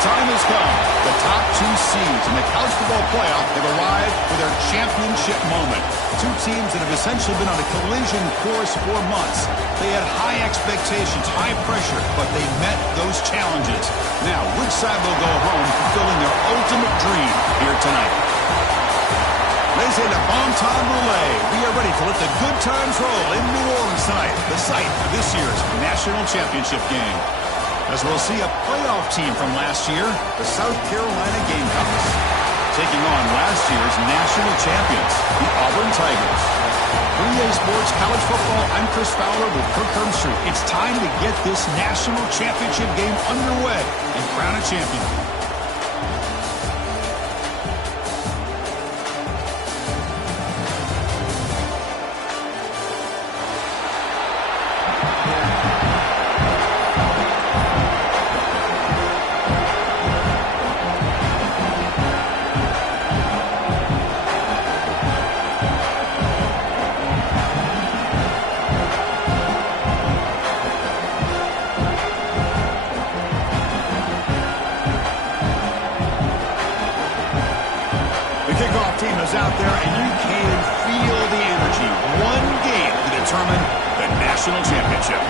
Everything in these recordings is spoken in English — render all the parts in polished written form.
time has come. The top two seeds in the college football playoff have arrived for their championship moment. Two teams that have essentially been on a collision course for months. They had high expectations, high pressure, but they met those challenges. Now, which side will go home fulfilling their ultimate dream here tonight? They say the bon time roulette. We are ready to let the good times roll in New Orleans tonight, the site of this year's national championship game. As we'll see a playoff team from last year, the South Carolina Gamecocks, taking on last year's national champions, the Auburn Tigers. 3A Sports College Football, I'm Chris Fowler with Kirk Herbstreit. It's time to get this national championship game underway and crown a champion. Team is out there, and you can feel the energy. One game to determine the national championship.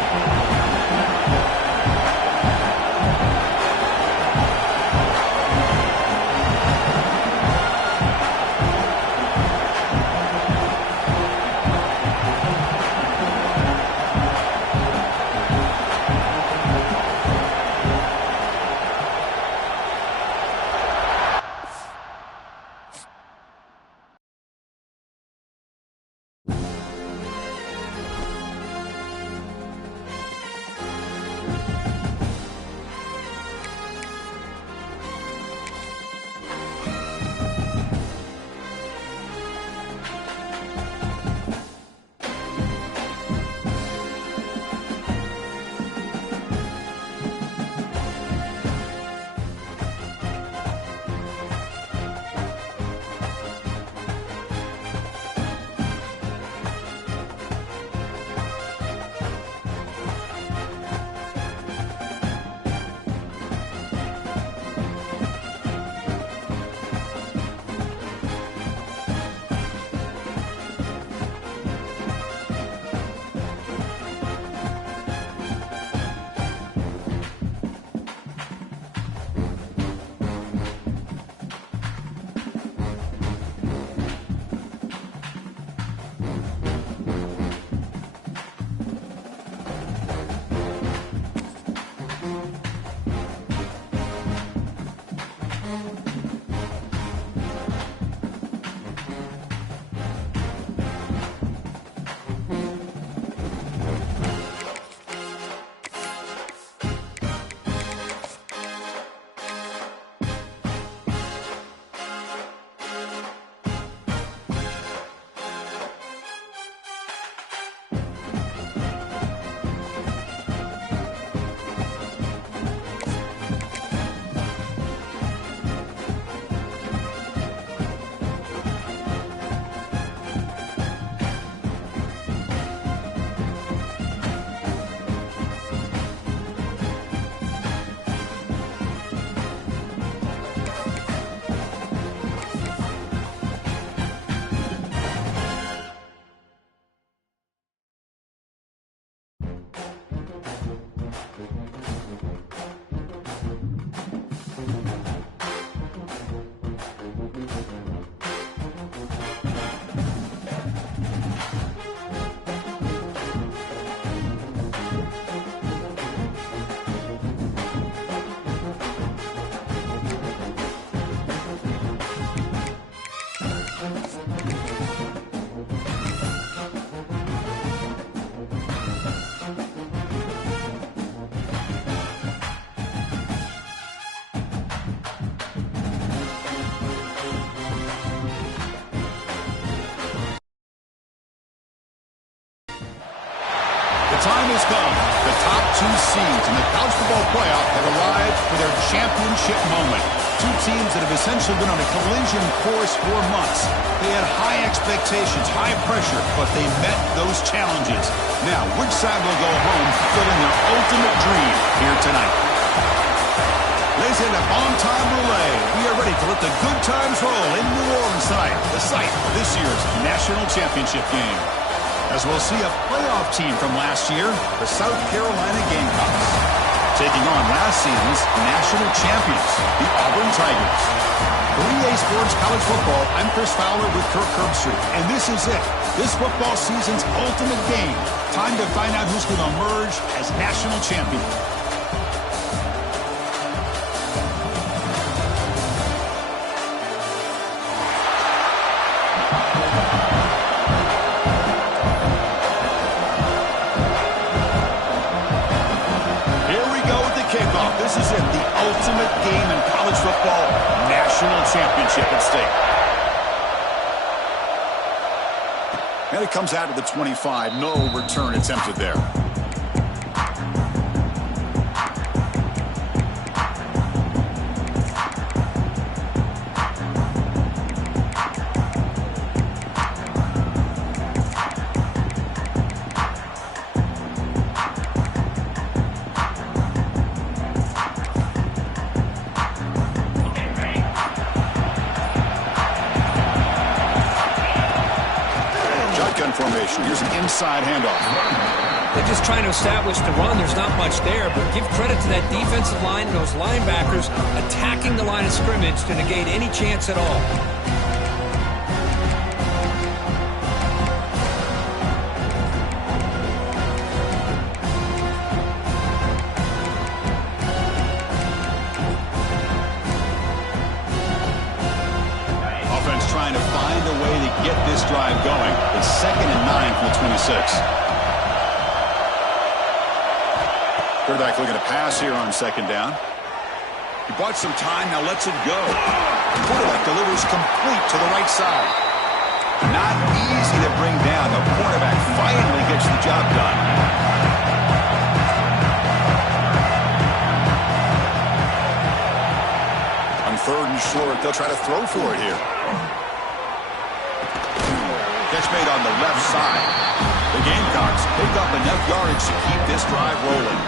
The time has come. The top two seeds in the college football playoff have arrived for their championship moment. Two teams that have essentially been on a collision course for months. They had high expectations, high pressure, but they met those challenges. Now, which side will go home fulfilling their ultimate dream here tonight? They say setting up on-time relay. We are ready to let the good times roll in New Orleans tonight, the site of this year's national championship game. As we'll see a playoff team from last year, the South Carolina Gamecocks, taking on last season's national champions, the Auburn Tigers. For EA Sports College Football, I'm Chris Fowler with Kirk Herbstreit, and this is it. This football season's ultimate game. Time to find out who's going to emerge as national champion. This is it, the ultimate game in college football, national championship at stake. And it comes out to the 25, no return attempted there. Formation. Here's an inside handoff. They're just trying to establish the run. There's not much there, but give credit to that defensive line and those linebackers attacking the line of scrimmage to negate any chance at all. Trying to find a way to get this drive going. It's 2nd and 9 from the 26. Quarterback looking to pass here on 2nd down. He bought some time, now lets it go. The quarterback delivers complete to the right side. Not easy to bring down. The quarterback finally gets the job done. On 3rd and short, they'll try to throw for it here. Catch made on the left side. The Gamecocks pick up enough yardage to keep this drive rolling.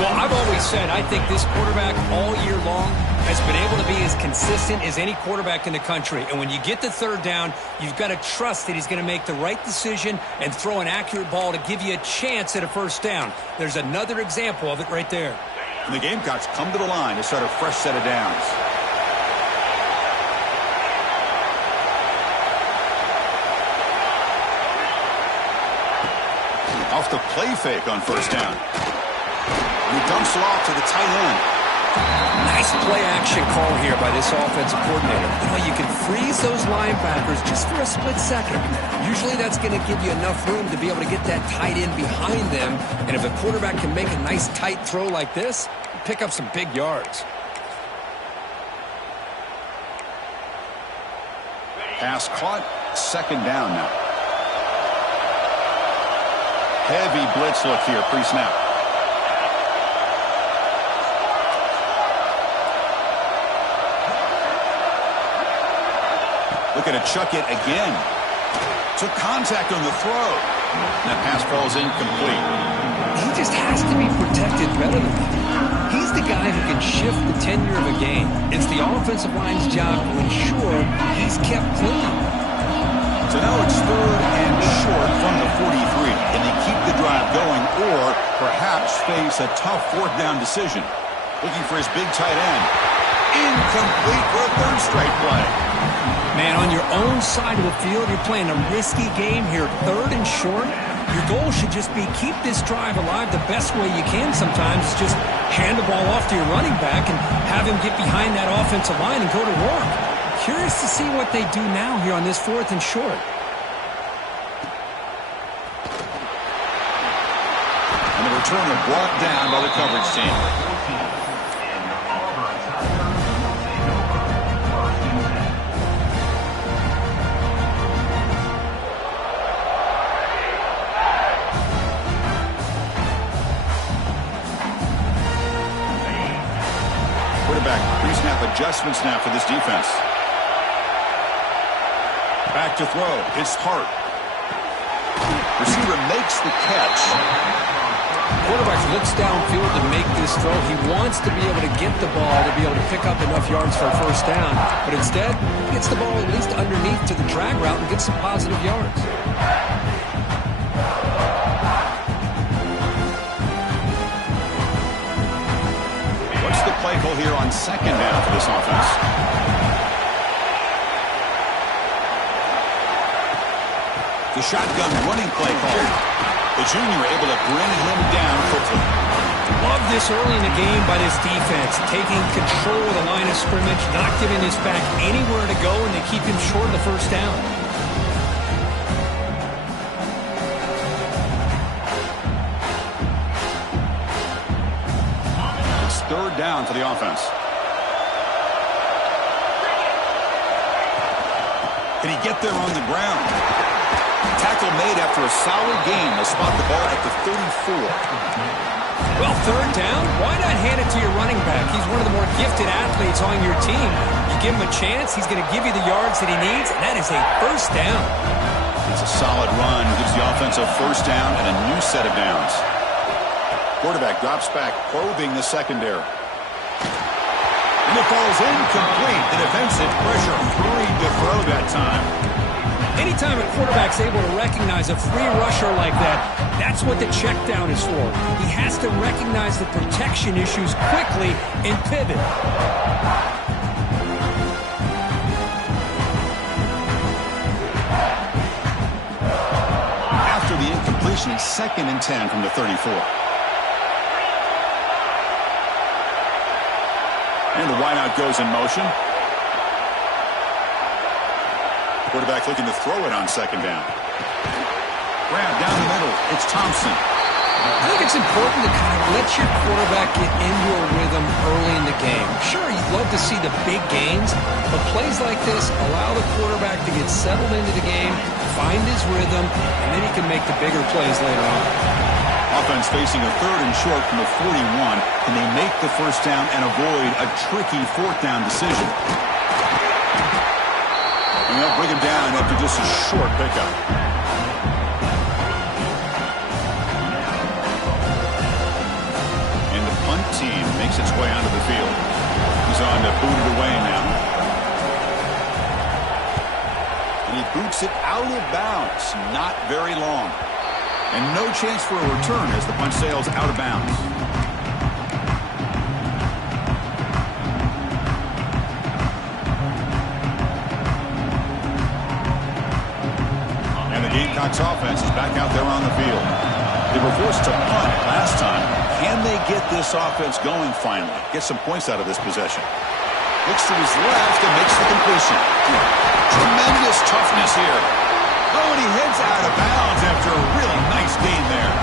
Well, I've always said I think this quarterback all year long has been able to be as consistent as any quarterback in the country. And when you get to 3rd down, you've got to trust that he's going to make the right decision and throw an accurate ball to give you a chance at a 1st down. There's another example of it right there. And the Gamecocks come to the line to start a fresh set of downs. Off the play fake on 1st down. And he dumps it off to the tight end. Nice play action call here by this offensive coordinator. You know, you can freeze those linebackers just for a split second. Usually that's going to give you enough room to be able to get that tight end behind them. And if a quarterback can make a nice tight throw like this, pick up some big yards. Pass caught, 2nd down now. Heavy blitz look here, pre-snap. Looking to chuck it again. Took contact on the throw. That pass falls incomplete. He just has to be protected better than that. He's the guy who can shift the tenure of a game. It's the offensive line's job to ensure he's kept clean. So now it's 3rd and short from the 43. Can they keep the drive going or perhaps face a tough 4th down decision? Looking for his big tight end. Incomplete for a 3rd straight play. Man, on your own side of the field, you're playing a risky game here. 3rd and short. Your goal should just be keep this drive alive the best way you can sometimes. Just hand the ball off to your running back and have him get behind that offensive line and go to work. Curious to see what they do now here on this 4th and short. And the returner brought down by the coverage team. Quarterback pre-snap adjustments now for this defense. Back to throw. It's Hart. Receiver makes the catch. Quarterback looks downfield to make this throw. He wants to be able to get the ball to be able to pick up enough yards for a first down. But instead, he gets the ball at least underneath to the drag route and gets some positive yards. What's the play call here on second down for this offense? The shotgun running play call. The junior able to bring him down quickly. Love this early in the game by this defense, taking control of the line of scrimmage, not giving this back anywhere to go, and they keep him short of the first down. It's third down for the offense. Can he get there on the ground? Tackle made after a solid gain. They'll spot the ball at the 34. Well, third down, why not hand it to your running back? He's one of the more gifted athletes on your team. You give him a chance, he's going to give you the yards that he needs, and that is a first down. It's a solid run. Gives the offense a first down and a new set of downs. Quarterback drops back, probing the secondary. And it falls incomplete. The defensive pressure hurried to throw that time. Anytime a quarterback's able to recognize a free rusher like that, that's what the check down is for. He has to recognize the protection issues quickly and pivot. After the incompletion, it's 2nd and 10 from the 34. And the wideout goes in motion. Quarterback looking to throw it on second down. Grab down the middle. It's Thompson. I think it's important to kind of let your quarterback get into a rhythm early in the game. Sure, you'd love to see the big gains, but plays like this allow the quarterback to get settled into the game, find his rhythm, and then he can make the bigger plays later on. Offense facing a 3rd and short from the 41. Can they make the first down and avoid a tricky 4th down decision? And they'll bring him down after just a short pickup. And the punt team makes its way onto the field. He's on to boot it away now. And he boots it out of bounds. Not very long. And no chance for a return as the punt sails out of bounds. Gamecocks offense is back out there on the field. They were forced to punt last time. Can they get this offense going finally? Get some points out of this possession. Looks to his left and makes the completion. Tremendous toughness here. Oh, and he heads out of bounds after a really nice gain there.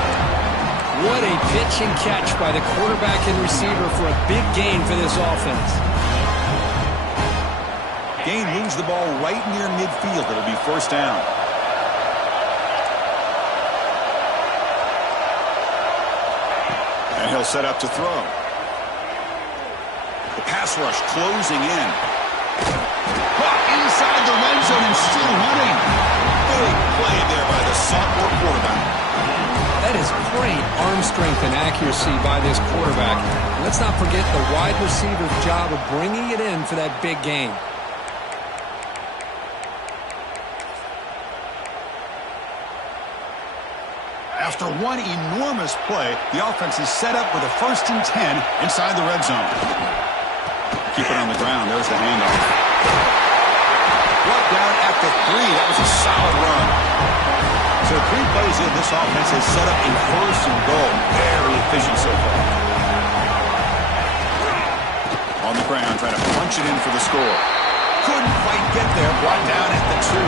What a pitch and catch by the quarterback and receiver for a big gain for this offense. Gain moves the ball right near midfield. It'll be first down. And he'll set up to throw. The pass rush closing in. Caught inside the red zone and still running. Big play there by the sophomore quarterback. That is great arm strength and accuracy by this quarterback. Let's not forget the wide receiver's job of bringing it in for that big gain. After one enormous play, the offense is set up with a 1st and 10 inside the red zone. Keep it on the ground. There's the handoff. Brought down at the 3. That was a solid run. So 3 plays in, this offense is set up in 1st and goal. Very efficient so far. On the ground, trying to punch it in for the score. Couldn't quite get there. Brought down at the 2.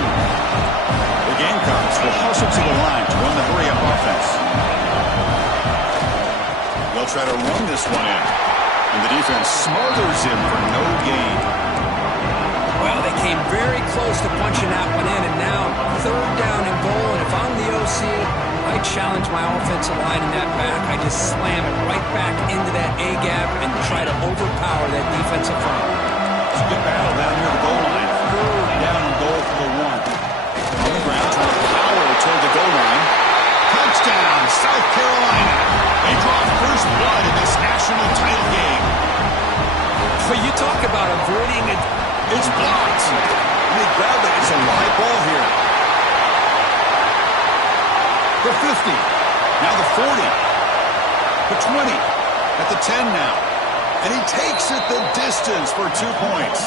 The Gamecocks will hustle to the line to run the hurry-up offense. They'll try to run this one in. And the defense smothers him for no gain. Well, they came very close to punching that one in, and now 3rd down and goal. And if I'm the OC, I challenge my offensive line in that back. I just slam it right back into that A-gap and try to overpower that defensive front. It's a good battle down near the goal line. 3rd down and goal for the 1. On the ground, trying to power toward the goal line. Touchdown, South Carolina. They avoiding it. It's blocked. And they grabbed it. It's a live ball here. The 50. Now the 40. The 20. At the 10 now. And he takes it the distance for 2 points.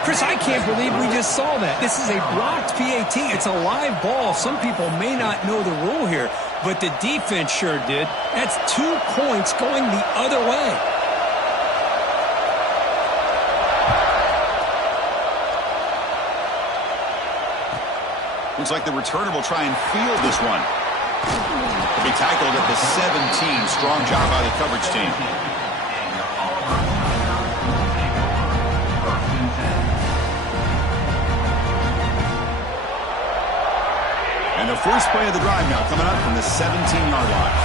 Chris, I can't believe we just saw that. This is a blocked PAT. It's a live ball. Some people may not know the rule here, but the defense sure did. That's 2 points going the other way. Looks like the returner will try and field this one. He'll be tackled at the 17. Strong job by the coverage team. And the first play of the drive now coming up from the 17-yard line.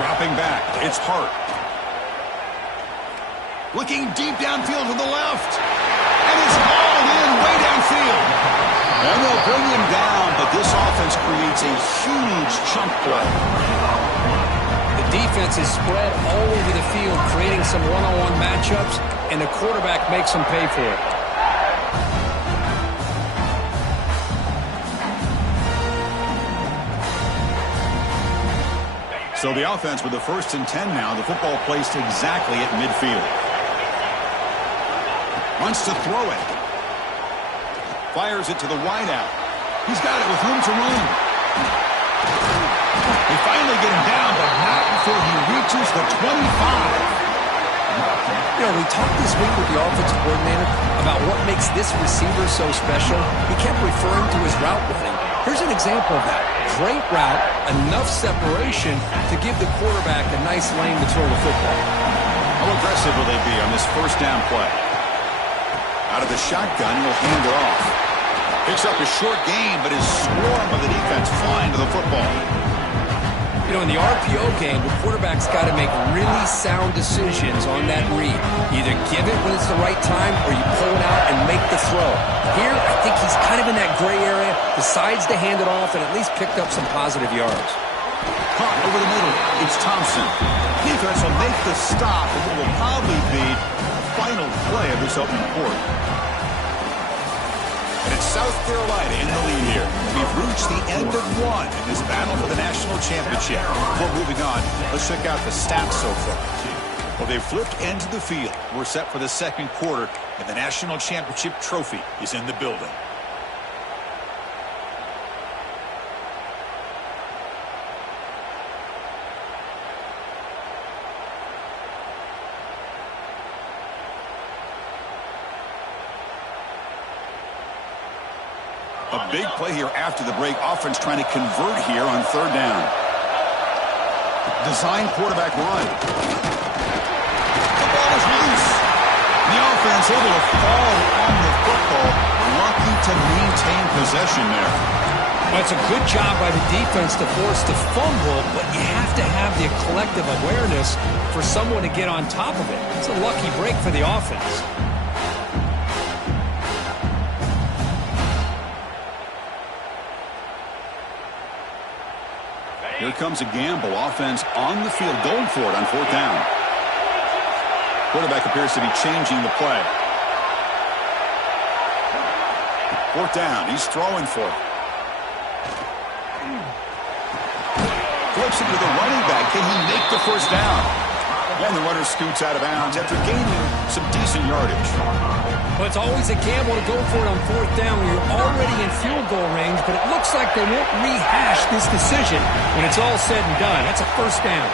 Dropping back, it's Hart. Looking deep downfield to the left. And it's hauled in way downfield. And they'll bring him down, but this offense creates a huge chunk play. The defense is spread all over the field, creating some one-on-one matchups, and the quarterback makes them pay for it. So the offense with the 1st and 10 now. The football placed exactly at midfield. Wants to throw it. Fires it to the wideout. He's got it with room to run. They finally get him down, but not before he reaches the 25. You know, we talked this week with the offensive coordinator about what makes this receiver so special. He kept referring to his route running. Here's an example of that. Great route, enough separation to give the quarterback a nice lane to throw the football. How aggressive will they be on this 1st down play? Out of the shotgun, he'll hand it off. Picks up a short gain, but is swarmed by the defense flying to the football. You know, in the RPO game, the quarterback's got to make really sound decisions on that read. Either give it when it's the right time or you pull it out and make the throw. Here, I think he's kind of in that gray area, decides to hand it off, and at least picked up some positive yards. Caught over the middle. It's Thompson. Defense will make the stop, and it will probably be the final play of this opening quarter. And it's South Carolina in the lead here. We've reached the end of one in this battle for the national championship. Before moving on, let's check out the stats so far. Well, they've flipped ends of the field. We're set for the 2nd quarter, and the national championship trophy is in the building. A big play here after the break. Offense trying to convert here on 3rd down. Design quarterback run. The ball is loose. The offense able to fall on the football. Lucky to maintain possession there. Well, it's a good job by the defense to force the fumble, but you have to have the collective awareness for someone to get on top of it. It's a lucky break for the offense. Here comes a gamble. Offense on the field, going for it on 4th down. Quarterback appears to be changing the play. 4th down. He's throwing for it. Flips it to the running back. Can he make the 1st down? And the runner scoots out of bounds after gaining some decent yardage. Well, it's always a gamble to go for it on 4th down when you're already in field goal range, but it looks like they won't rehash this decision when it's all said and done. That's a 1st down.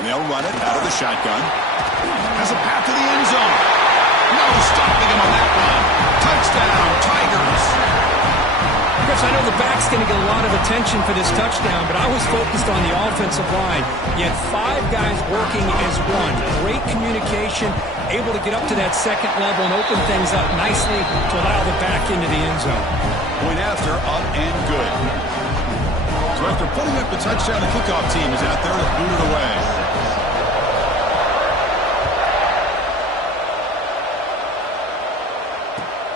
And they'll run it out of the shotgun. Has a path to the end zone. No stopping him on that run. Touchdown, Tigers. Chris, I know the back's going to get a lot of attention for this touchdown, but I was focused on the offensive line. You had 5 guys working as one. Great communication, able to get up to that 2nd level and open things up nicely to allow the back into the end zone. Point after, up and good. So after putting up the touchdown, the kickoff team is out there to boot it away.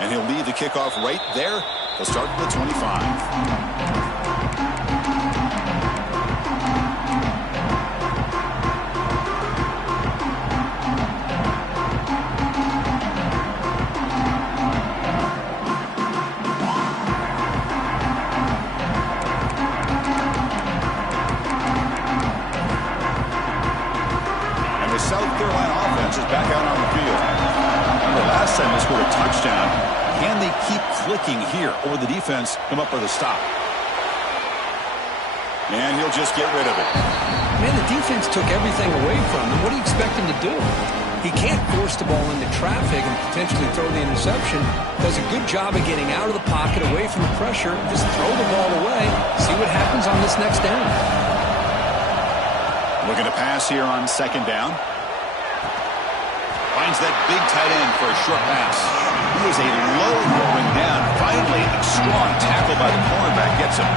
And he'll lead the kickoff right there. They'll start at the 25. Carolina offense is back out on the field. Remember, last time they scored a touchdown. Can they keep clicking here, or the defense come up with a stop? And he'll just get rid of it. Man, the defense took everything away from him. What do you expect him to do? He can't force the ball into traffic and potentially throw the interception. Does a good job of getting out of the pocket, away from the pressure. Just throw the ball away. See what happens on this next down. Looking to pass here on second down. Finds that big tight end for a short pass. He is a low going down. Finally, a strong tackle by the cornerback gets him.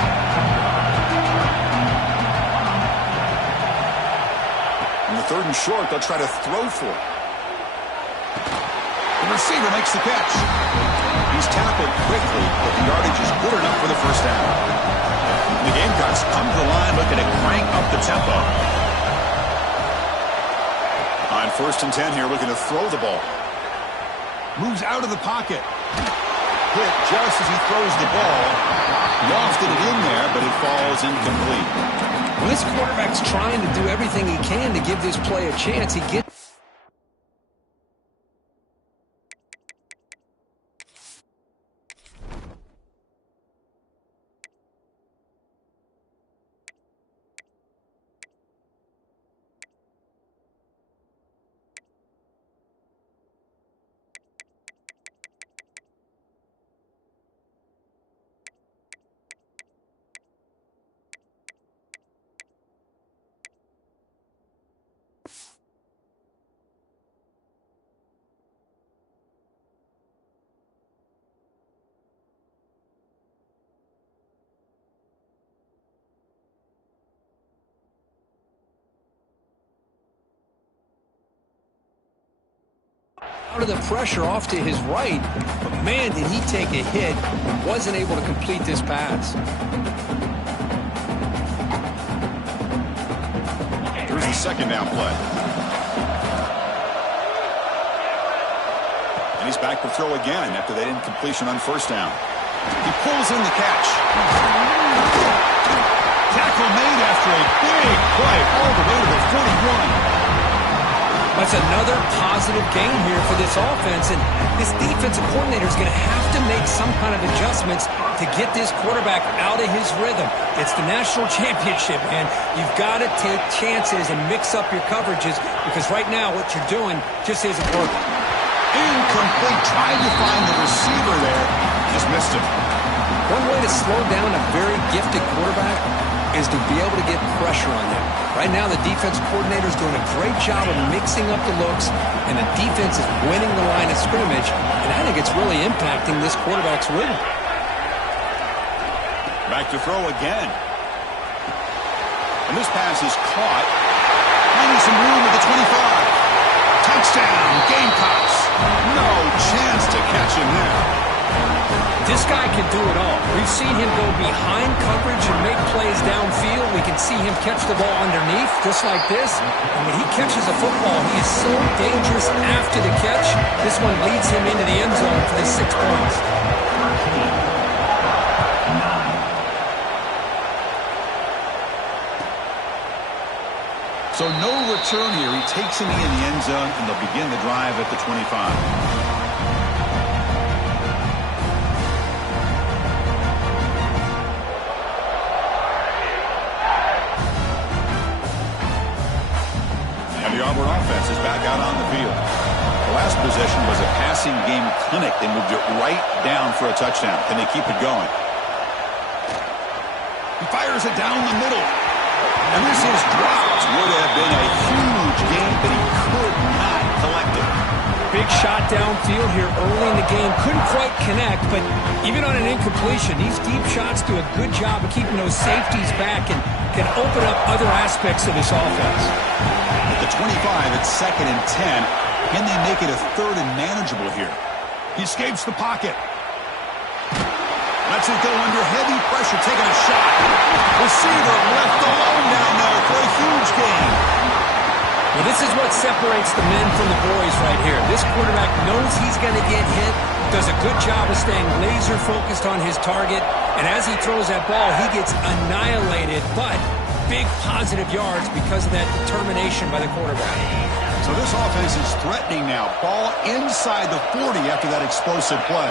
On the third and short, they'll try to throw for it. The receiver makes the catch. He's tackled quickly, but the yardage is good enough for the first down. And the Gamecocks come to the line looking to crank up the tempo. On 1st and 10 here, looking to throw the ball. Moves out of the pocket. Hit just as he throws the ball. Lofted it in there, but it falls incomplete. When this quarterback's trying to do everything he can to give this play a chance, he gets... out of the pressure off to his right, but man, did he take a hit. Wasn't able to complete this pass. Here's the second down play. And he's back to throw again after that incompletion on first down. He pulls in the catch. Tackle made after a big play all the way to the 41. That's another positive gain here for this offense, and this defensive coordinator is going to have to make some kind of adjustments to get this quarterback out of his rhythm. It's the national championship, man. You've got to take chances and mix up your coverages, because right now what you're doing just isn't working. Incomplete. Tried to find the receiver there. Just missed him. One way to slow down a very gifted quarterback is to be able to get pressure on them. Right now, the defense coordinator is doing a great job of mixing up the looks, and the defense is winning the line of scrimmage, and I think it's really impacting this quarterback's rhythm. Back to throw again. And this pass is caught. Finding some room at the 25. Touchdown, Gamecocks. No chance to catch him there. This guy can do it all. We've seen him go behind coverage and make plays downfield. We can see him catch the ball underneath, just like this. And when he catches a football, he is so dangerous after the catch. This one leads him into the end zone for the 6 points. So no return here. He takes him in the end zone, and they'll begin the drive at the 25. The Auburn offense is back out on the field. The last possession was a passing game clinic. They moved it right down for a touchdown. Can they keep it going? He fires it down the middle. And this is dropped. Would have been a huge game, but he could not collect it. Big shot downfield here early in the game. Couldn't quite connect, but even on an incompletion, these deep shots do a good job of keeping those safeties back and can open up other aspects of this offense. At the 25, it's 2nd and 10. Can they make it a 3rd and manageable here? He escapes the pocket. Lets it go under heavy pressure, taking a shot. Receiver left alone down there for a huge gain. Well, this is what separates the men from the boys right here. This quarterback knows he's going to get hit, does a good job of staying laser focused on his target, and as he throws that ball, he gets annihilated, but big positive yards because of that determination by the quarterback. So this offense is threatening now. Ball inside the 40 after that explosive play.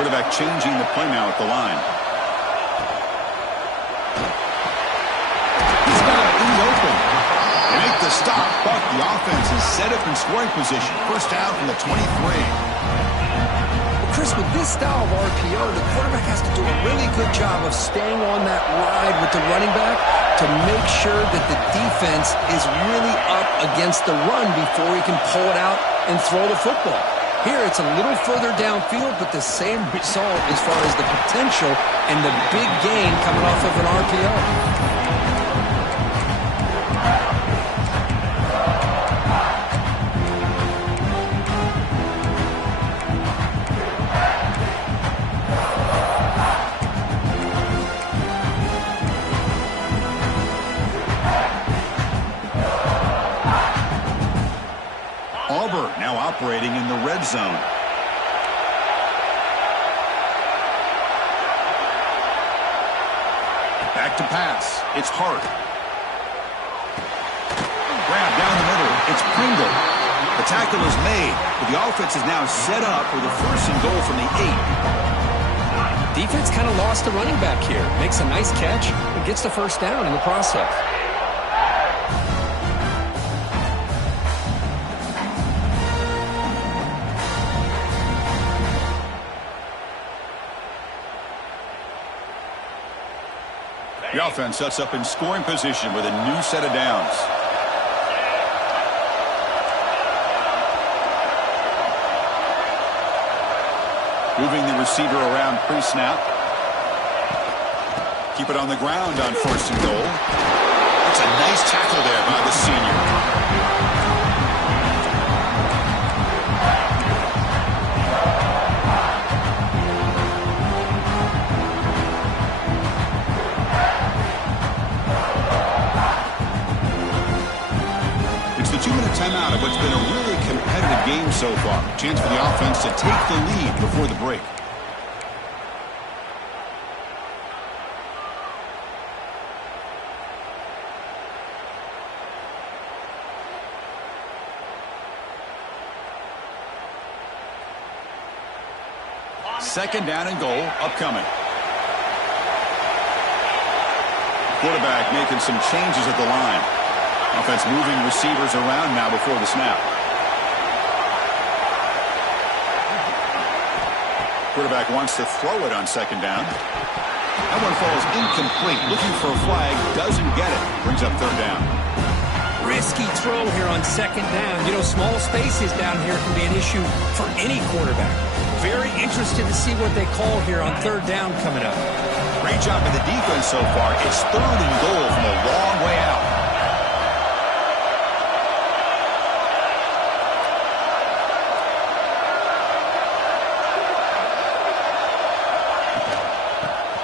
Quarterback changing the play now at the line. He's got it. He's open. They make the stop, but the offense is set up in scoring position. First down from the 23. Well, Chris, with this style of RPO, the quarterback has to do a really good job of staying on that ride with the running back to make sure that the defense is really up against the run before he can pull it out and throw the football. Here, it's a little further downfield, but the same result as far as the potential and the big gain coming off of an RPO. Auburn now operating in the red zone. Back to pass. It's Hart. Grab down the middle. It's Pringle. The tackle is made, but the offense is now set up with a first and goal from the 8. Defense kind of lost the running back here. Makes a nice catch, but gets the first down in the process. The offense sets up in scoring position with a new set of downs. Moving the receiver around pre-snap. Keep it on the ground on first and goal. That's a nice tackle there by the senior. Timeout of what's been a really competitive game so far. Chance for the offense to take the lead before the break. Second down and goal upcoming. Quarterback making some changes at the line. Offense moving receivers around now before the snap. Quarterback wants to throw it on second down. That one falls incomplete. Looking for a flag. Doesn't get it. Brings up third down. Risky throw here on second down. You know, small spaces down here can be an issue for any quarterback. Very interested to see what they call here on third down coming up. Great job by the defense so far. It's third and goal from a long way out.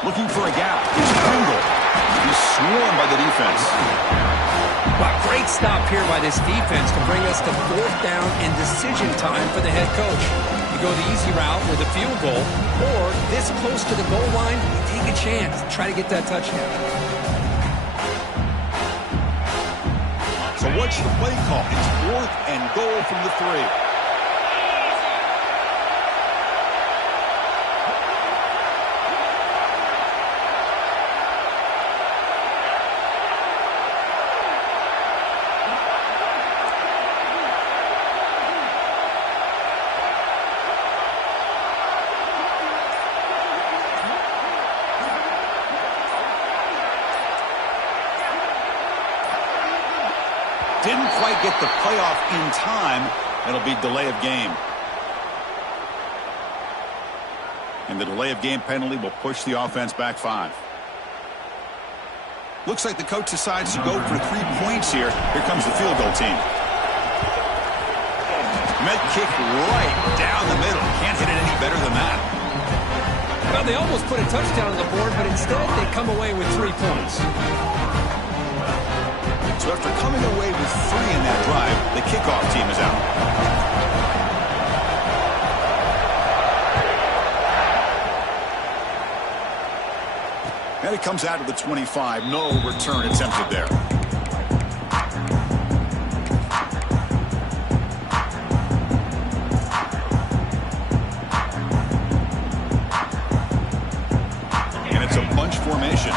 Looking for a gap. It's Pringle. He's swarmed by the defense. Wow, great stop here by this defense to bring us to fourth down and decision time for the head coach. You go the easy route with a field goal, or this close to the goal line, you take a chance. Try to get that touchdown. So what's the play call? It's fourth and goal from the 3. Didn't quite get the playoff in time. It'll be delay of game. And the delay of game penalty will push the offense back 5. Looks like the coach decides to go for 3 points here. Here comes the field goal team. Met kick right down the middle. Can't hit it any better than that. Well, they almost put a touchdown on the board, but instead they come away with 3 points. So after coming away with 3 in that drive, the kickoff team is out. And it comes out to the 25. No return attempted there. And it's a bunch formation.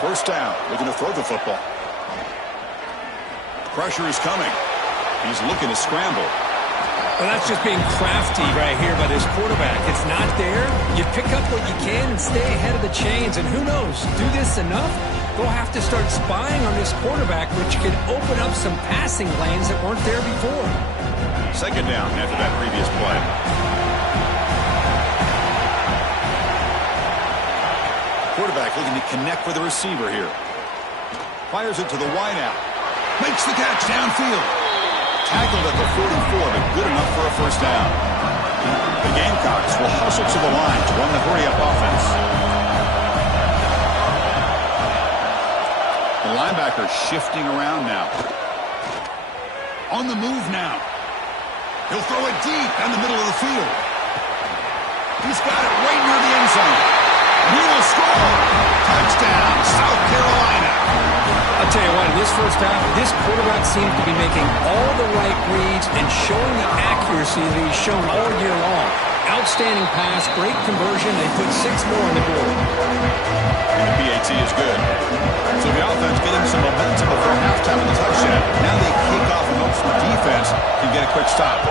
First down. They're going to throw the football. Pressure is coming. He's looking to scramble. Well, that's just being crafty right here by this quarterback. It's not there. You pick up what you can and stay ahead of the chains. And who knows, do this enough, they'll have to start spying on this quarterback, which can open up some passing lanes that weren't there before. Second down after that previous play. Quarterback looking to connect with the receiver here. Fires it to the wideout. Makes the catch downfield. Tackled at the 44, but good enough for a first down. The Gamecocks will hustle to the line to run the hurry-up offense. The linebacker shifting around now. On the move now. He'll throw it deep down the middle of the field. He's got it right near the end zone. He will score. Touchdown, South Carolina. I'll tell you what, in this first half, this quarterback seems to be making all the right reads and showing the accuracy that he's shown all year long. Outstanding pass, great conversion. They put 6 more on the board. And the PAT is good. So the offense getting some momentum before halftime in the touchdown. Now they kick off and hopes the defense can get a quick stop.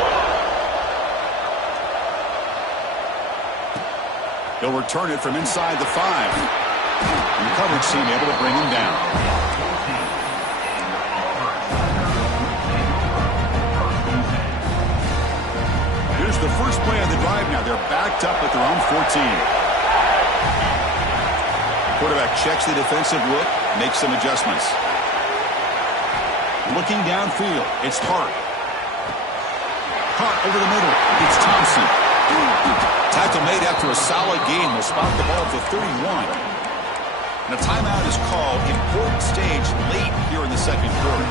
He'll return it from inside the 5. And the coverage team able to bring him down. Here's the first play of the drive now. They're backed up at their own 14. Quarterback checks the defensive look, makes some adjustments. Looking downfield, it's Hart. Hart over the middle, it's Thompson. Tackle made after a solid game will spot the ball at the 31. And a timeout is called. Important stage late here in the second quarter.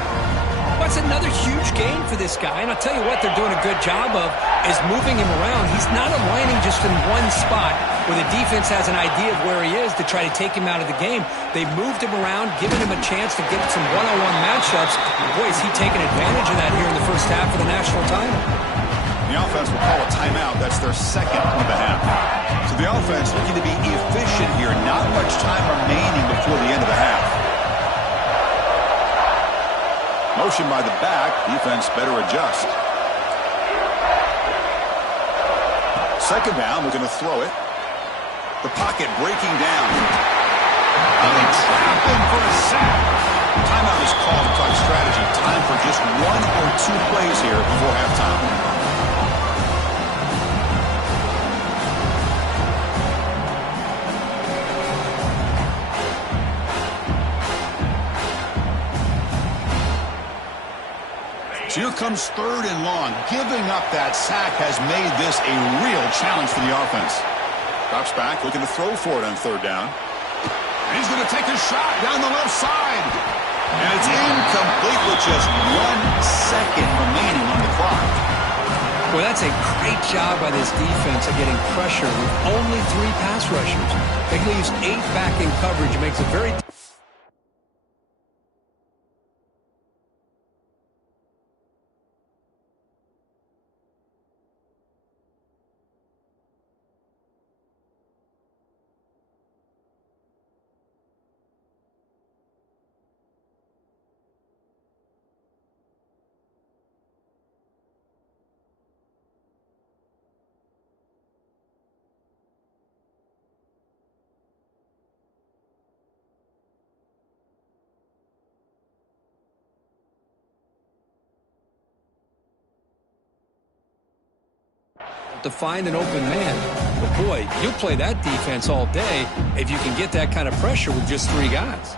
What's another huge game for this guy? And I'll tell you what they're doing a good job of is moving him around. He's not aligning just in one spot where the defense has an idea of where he is to try to take him out of the game. They've moved him around, given him a chance to get some one-on-one matchups. Boy, is he taking advantage of that here in the first half of the national title. The offense will call a timeout. That's their second of the half. So the offense looking to be efficient here. Not much time remaining before the end of the half. Motion by the back. Defense better adjust. Second down. We're going to throw it. The pocket breaking down. And they trap him for a sack. Timeout is called to talk strategy. Time for just 1 or 2 plays here before halftime. So here comes third and long. Giving up that sack has made this a real challenge for the offense. Drops back, looking to throw for it on third down. And he's going to take a shot down the left side. And it's incomplete with just 1 second remaining on the clock. Well, that's a great job by this defense of getting pressure with only 3 pass rushers. They leaves 8 back in coverage. It makes it very... to find an open man. But boy, you'll play that defense all day if you can get that kind of pressure with just 3 guys.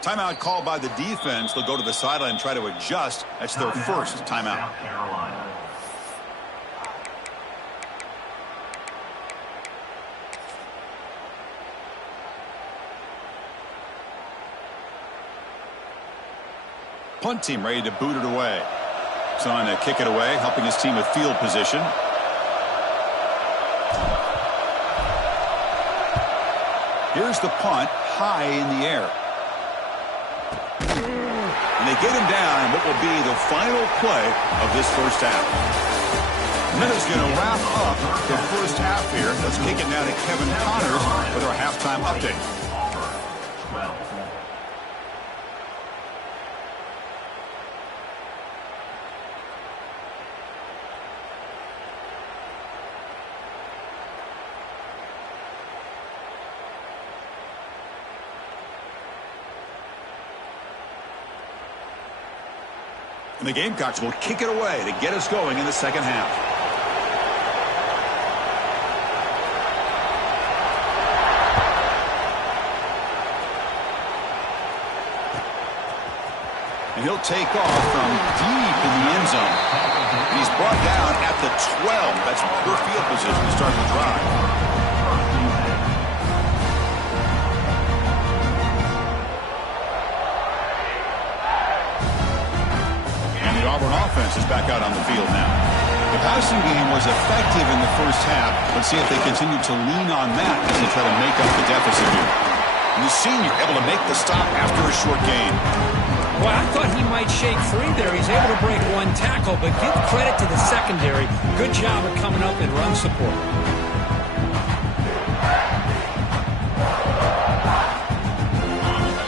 Timeout called by the defense. They'll go to the sideline and try to adjust. That's their first timeout. Punt team ready to boot it away. He's on to kick it away, helping his team with field position. Here's the punt, high in the air. And they get him down in what will be the final play of this first half. And that is going to wrap up the first half here. Let's kick it now to Kevin Connors with our halftime update. And the Gamecocks will kick it away to get us going in the second half. And he'll take off from deep in the end zone. He's brought down at the 12. That's poor field position to start the drive. Auburn offense is back out on the field now. The passing game was effective in the first half. Let's see if they continue to lean on that as they try to make up the deficit here. And the senior able to make the stop after a short gain. Well, I thought he might shake free there. He's able to break one tackle, but give credit to the secondary. Good job of coming up in run support.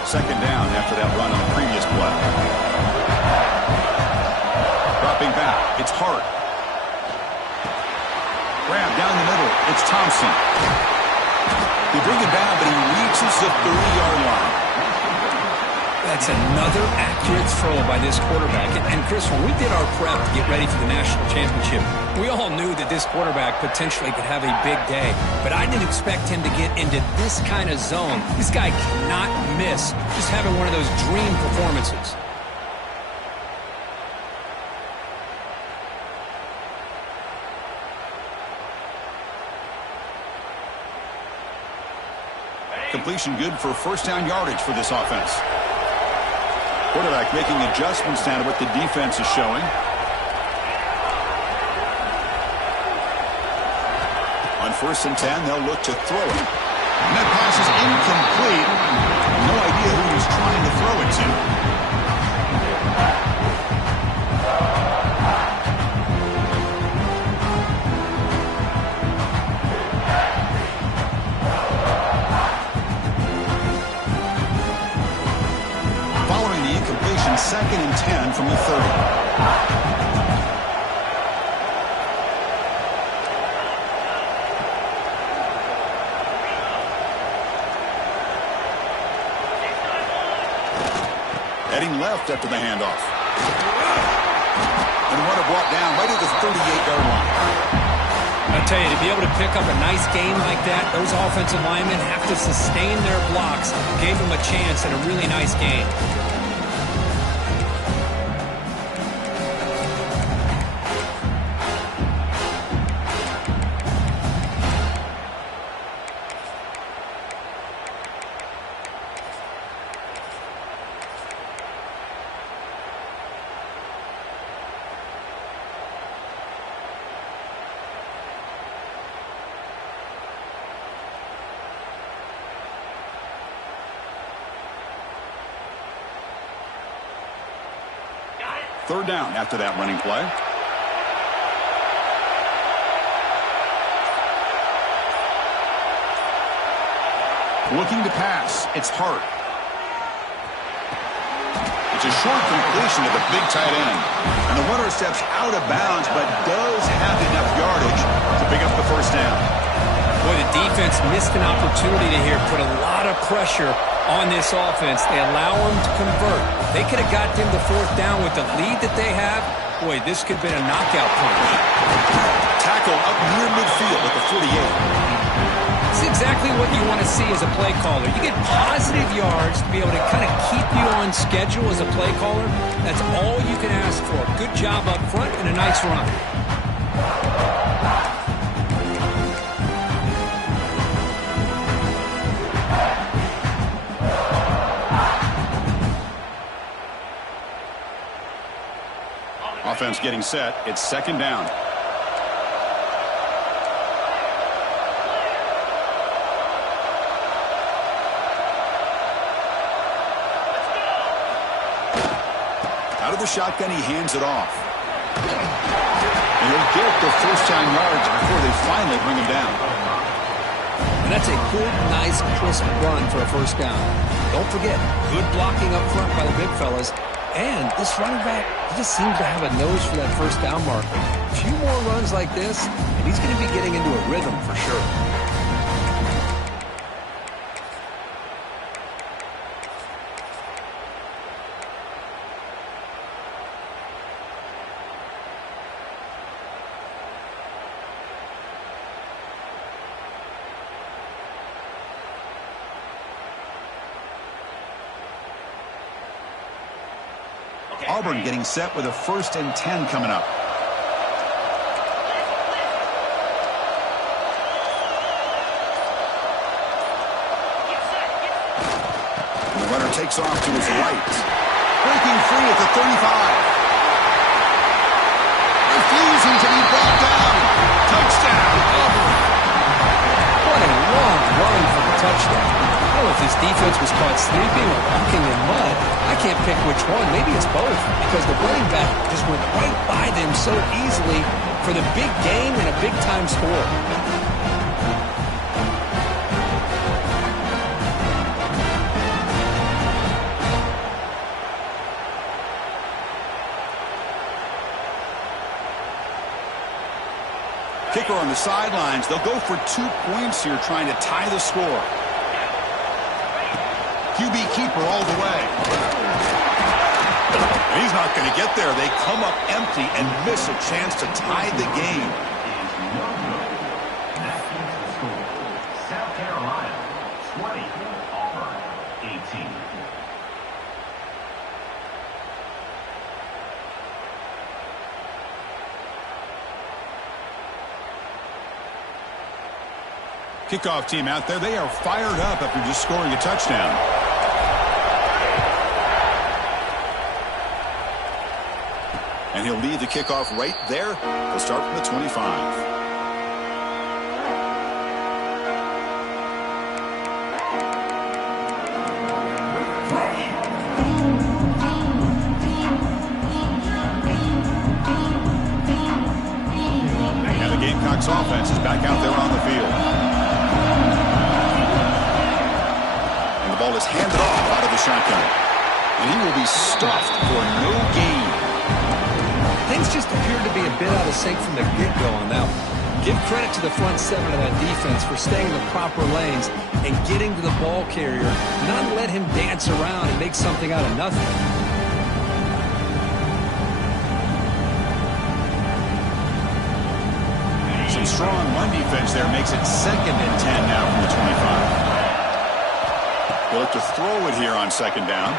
Second down after that run on the previous play. Dropping back, it's Hart. Grab down the middle, it's Thompson. They bring it down, but he reaches the 30-yard line. That's another accurate throw by this quarterback. And Chris, when we did our prep to get ready for the national championship, we all knew that this quarterback potentially could have a big day. But I didn't expect him to get into this kind of zone. This guy cannot miss. Just having one of those dream performances. Completion good for first down yardage for this offense. Quarterback making adjustments down to what the defense is showing. On 1st and 10, they'll look to throw it. And that pass is incomplete. No idea who he's trying to throw it to. Second and 10 from the 30. Heading left after the handoff. And runner brought down right at the 38-yard line. I tell you, to be able to pick up a nice game like that, those offensive linemen have to sustain their blocks. Gave them a chance at a really nice game. Third down after that running play. Looking to pass. It's Hart. It's a short completion to the big tight end. And the runner steps out of bounds, but does have enough yardage to pick up the first down. Boy, the defense missed an opportunity to here. Put a lot of pressure on this offense. They allow them to convert. They could have got them the fourth down with the lead that they have. Boy, this could have been a knockout punch. Tackle up near midfield at the 48. It's exactly what you want to see as a play caller. You get positive yards to be able to kind of keep you on schedule as a play caller. That's all you can ask for. Good job up front and a nice run. offense getting set. It's second down. Out of the shotgun, he hands it off. And he'll get the first down yards before they finally bring him down. And that's a good, nice, crisp run for a first down. Don't forget, good blocking up front by the big fellas. And this running back, he just seems to have a nose for that first down marker. A few more runs like this, and he's going to be getting into a rhythm for sure. Auburn getting set with a 1st and 10 coming up. And the runner takes off to his right. Breaking free at the 35. Refusing to be brought down. Touchdown, Auburn. What a long run for the touchdown. I don't know if his defense was caught sleeping or walking in mud. I can't pick which one. Maybe it's both, because the running back just went right by them so easily for the big game and a big-time score. Kicker on the sidelines. They'll go for 2 points here, trying to tie the score. QB keeper all the way. And he's not going to get there. They come up empty and miss a chance to tie the game. South Carolina, 20. Auburn, 18. Kickoff team out there. They are fired up after just scoring a touchdown. And he'll lead the kickoff right there. They'll start from the 25. And the Gamecocks offense is back out there on the field. And the ball is handed off out of the shotgun. And he will be stuffed for no gain. Things just appeared to be a bit out of sync from the get-go on that one. Give credit to the front 7 of that defense for staying in the proper lanes and getting to the ball carrier, not let him dance around and make something out of nothing. Some strong run defense there makes it 2nd and 10 now from the 25. He'll look to throw it here on 2nd down.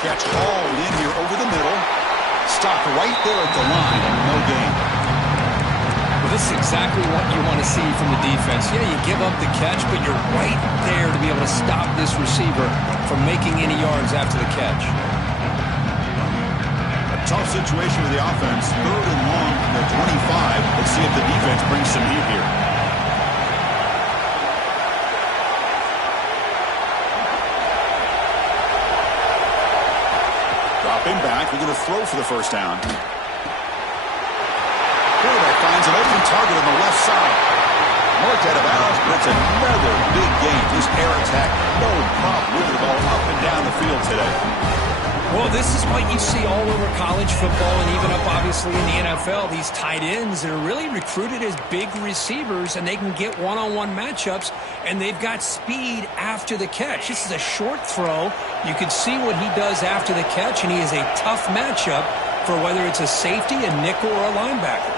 Catch hauled in here over the middle. Stop right there at the line and no gain. Well, this is exactly what you want to see from the defense. Yeah, you give up the catch, but you're right there to be able to stop this receiver from making any yards after the catch. A tough situation for the offense. 3rd and long from the 25. Let's see if the defense brings some heat here. Dropping back. We're going to throw for the first down. Quarterback finds an open target on the left side. Marked out of bounds, but it's another big game. This air attack, no problem with the ball up and down the field today. Well, this is what you see all over college football and even up, obviously, in the NFL. These tight ends that are really recruited as big receivers, and they can get one-on-one matchups, and they've got speed after the catch. This is a short throw. You can see what he does after the catch, and he is a tough matchup for whether it's a safety, a nickel, or a linebacker.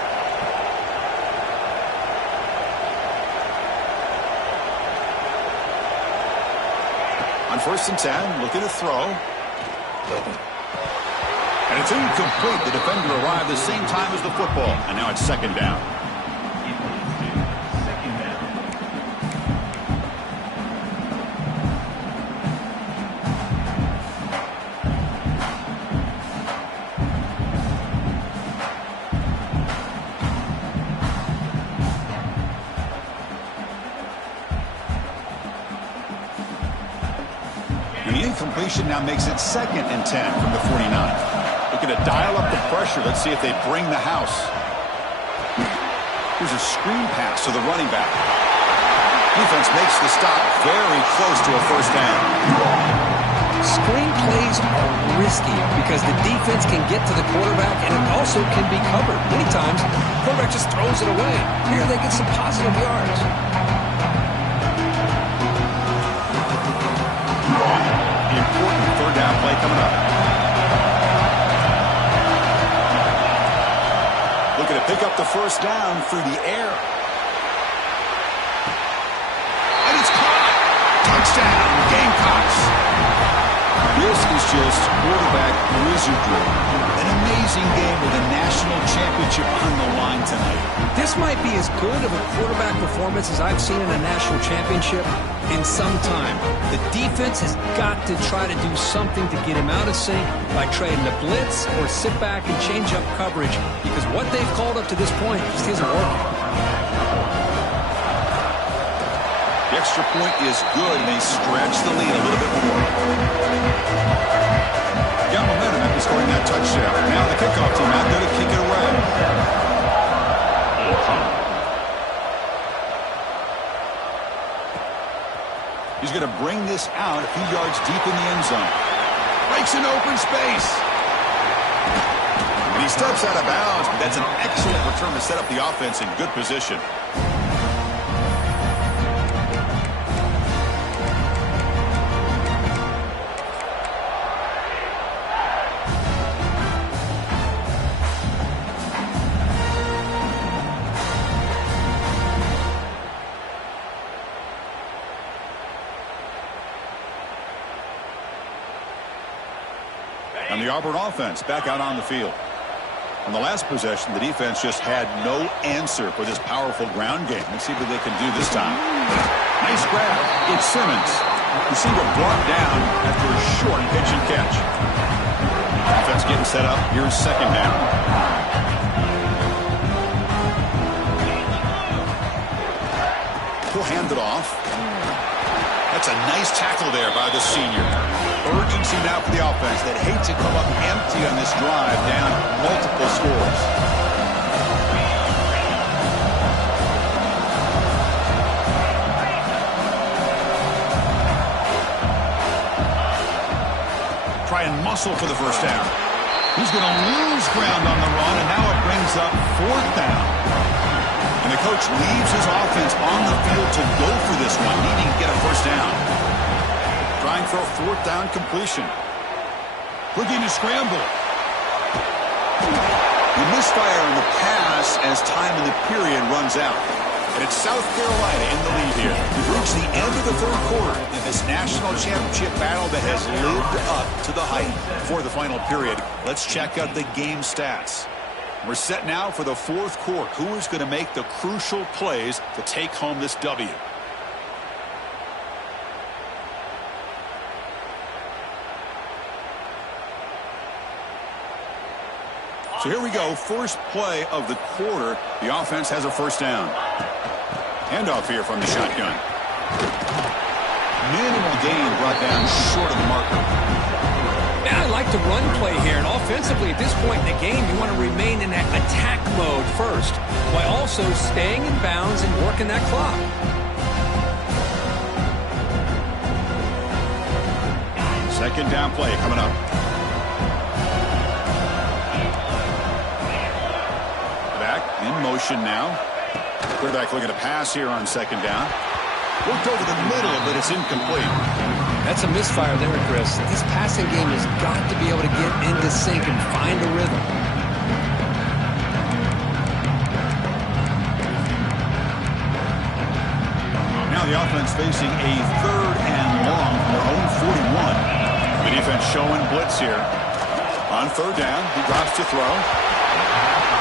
On 1st and 10, looking to throw. And it's incomplete. The defender arrived the same time as the football. And now it's 2nd down. incompletion now makes it 2nd and 10 from the 49. Looking to dial up the pressure. Let's see if they bring the house. Here's a screen pass to the running back. Defense makes the stop very close to a first down. Screen plays are risky because the defense can get to the quarterback and it also can be covered. Many times, the quarterback just throws it away. Here they get some positive yards. Important third down play coming up. Looking to pick up the first down through the air. And it's caught. Touchdown, Gamecocks. This is just quarterback wizardry. An amazing game with a national championship on the line tonight. This might be as good of a quarterback performance as I've seen in a national championship in some time. The defense has got to try to do something to get him out of sync by trading the blitz or sit back and change up coverage because what they've called up to this point just isn't working. The extra point is good, and they stretch the lead a little bit more. Got momentum after scoring that touchdown. Now the kickoff team out there to kick it away. He's going to bring this out a few yards deep in the end zone. Breaks an open space. And he steps out of bounds, but that's an excellent return to set up the offense in good position. And the Auburn offense back out on the field. On the last possession, the defense just had no answer for this powerful ground game. Let's see what they can do this time. Nice grab. It's Simmons. Receiver brought down after a short pitch and catch. Offense getting set up. Here's second down. He'll hand it off. That's a nice tackle there by the senior. Urgency now for the offense that hates to come up empty on this drive, down multiple scores. Try and muscle for the first down. He's going to lose ground on the run, and now it brings up fourth down. And the coach leaves his offense on the field to go for this one, needing to get a first down. Trying for a fourth down completion. Looking to scramble. The misfire on the pass as time in the period runs out. And it's South Carolina in the lead here. We've reached the end of the third quarter in this national championship battle that has lived up to the hype. Before the final period, let's check out the game stats. We're set now for the fourth quarter. Who is going to make the crucial plays to take home this W? So here we go. First play of the quarter. The offense has a first down. Handoff here from the shotgun. Minimal gain brought down short of the marker. And I like the run play here. And offensively, at this point in the game, you want to remain in that attack mode first, while also staying in bounds and working that clock. Second down play coming up. Back in motion now. Quarterback looking to pass here on second down. Worked over the middle, but it's incomplete. That's a misfire there, Chris. This passing game has got to be able to get into sync and find a rhythm. Now the offense facing a third and long from their own 41. The defense showing blitz here. On third down, he drops to throw.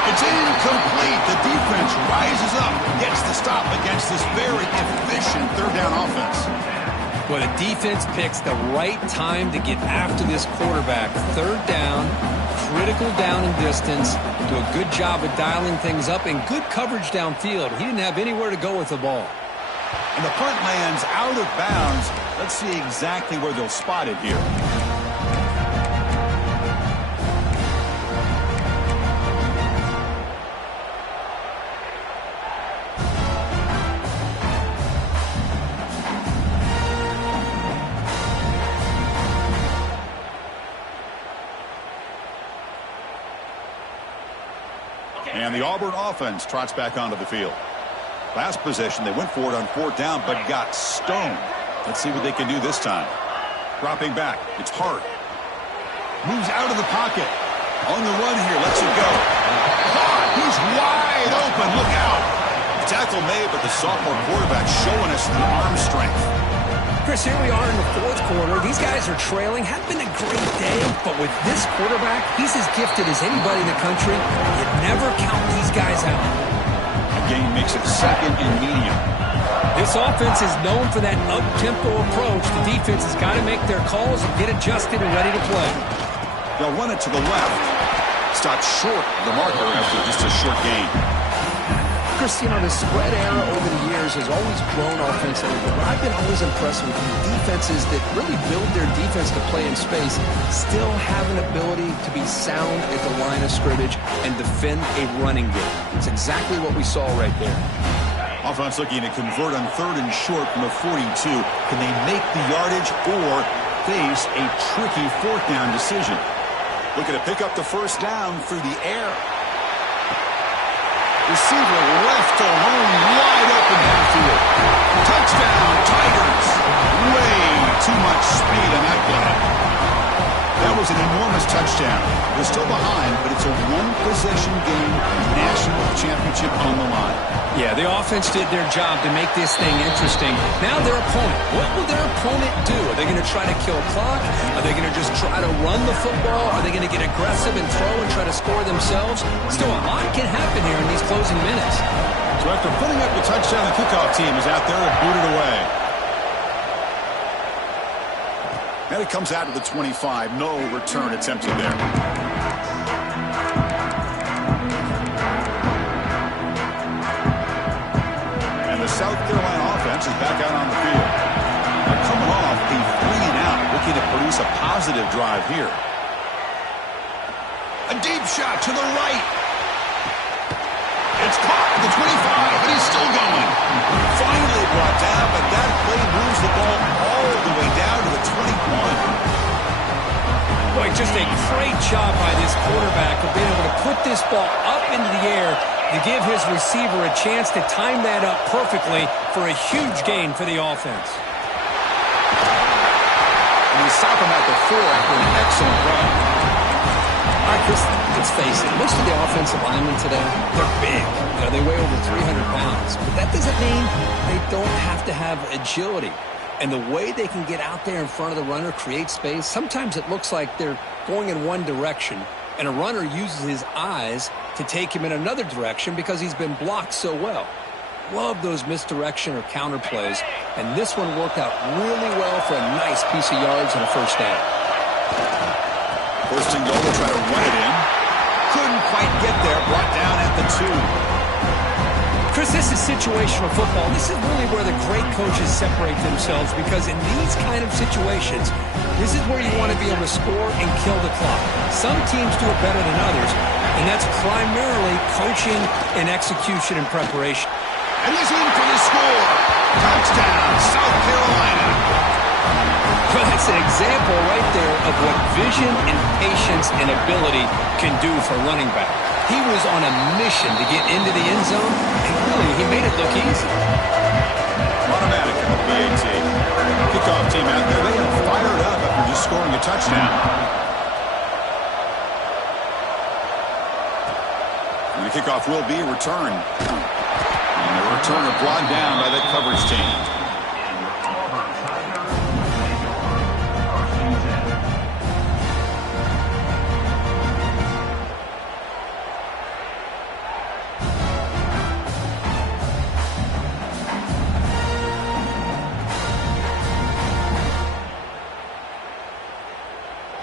It's incomplete. The defense rises up, gets the stop against this very efficient third down offense. Well, the defense picks the right time to get after this quarterback. Third down, critical down and distance. Do a good job of dialing things up and good coverage downfield. He didn't have anywhere to go with the ball. And the punt lands out of bounds. Let's see exactly where they'll spot it here. And the Auburn offense trots back onto the field. Last possession, they went for it on 4th down, but got stoned. Let's see what they can do this time. Dropping back. It's Hart. Moves out of the pocket. On the run here. Lets it go. He's wide open. Look out. Tackle made, but the sophomore quarterback showing us the arm strength. Chris, here we are in the 4th quarter. These guys are trailing. Hadn't been a great day, but with this quarterback, he's as gifted as anybody in the country. You never count these guys out. Gain makes it 2nd and medium. This offense is known for that up-tempo approach. The defense has got to make their calls and get adjusted and ready to play. They'll run it to the left. Stopped short of the marker after just a short gain. Chris, you know, the spread era over the years has always grown offensively, but I've been always impressed with defenses that really build their defense to play in space, still have an ability to be sound at the line of scrimmage and defend a running game. It's exactly what we saw right there. Offense looking to convert on 3rd and short from the 42. Can they make the yardage or face a tricky 4th down decision? Looking to pick up the 1st down through the air. Receiver left alone, wide open downfield. Touchdown, Tigers. Way too much speed on that play. That was an enormous touchdown. They're still behind, but it's a one-possession game, national championship on the line. Yeah, the offense did their job to make this thing interesting. Now their opponent. What will their opponent do? Are they going to try to kill clock? Are they going to just try to run the football? Are they going to get aggressive and throw and try to score themselves? Still, a lot can happen here in these closing minutes. So after putting up the touchdown, the kickoff team is out there and booted away. And it comes out to the 25. No return attempted there. And the South Carolina offense is back out on the field. They're coming off a 3-and-out, looking to produce a positive drive here. A deep shot to the right. It's caught at the 25, and he's still going. Finally brought down, but that play moves the ball all the way down to the 21. Boy, just a great job by this quarterback of being able to put this ball up into the air to give his receiver a chance to time that up perfectly for a huge gain for the offense. And he stopped him at the 4 after an excellent run. All right, Chris, let's face it. Most of the offensive linemen today, they're big. You know, they weigh over 300 pounds. But that doesn't mean they don't have to have agility. And the way they can get out there in front of the runner, create space, sometimes it looks like they're going in one direction, and a runner uses his eyes to take him in another direction because he's been blocked so well. Love those misdirection or counter plays, and this one worked out really well for a nice piece of yards and a 1st down. 1st and goal, to try to run it in. Couldn't quite get there, brought down at the 2. Chris, this is situational football. This is really where the great coaches separate themselves, because in these kind of situations, this is where you want to be able to score and kill the clock. Some teams do it better than others, and that's primarily coaching and execution and preparation. And he's in for the score. Touchdown, South Carolina. Well, that's an example right there of what vision and patience and ability can do for a running back. He was on a mission to get into the end zone, and really, he made it look easy. Automatic in the PAT. Kickoff team out there, they are fired up after just scoring a touchdown. And the kickoff will be returned. And the returner brought down by that coverage team.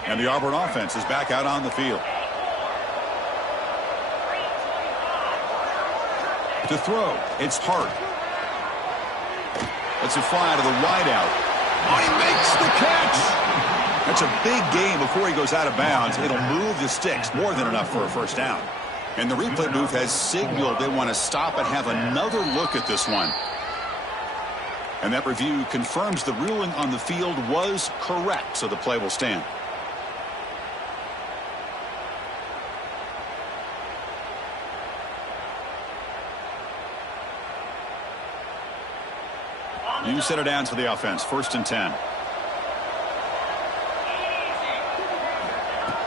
And the Auburn offense is back out on the field. To throw, it's Hart. Let's it fly to the wideout. Oh, he makes the catch. That's a big gain before he goes out of bounds. It'll move the sticks, more than enough for a first down. And the replay booth has signaled they want to stop and have another look at this one. And that review confirms the ruling on the field was correct, so the play will stand. You set it down to the offense. 1st and 10.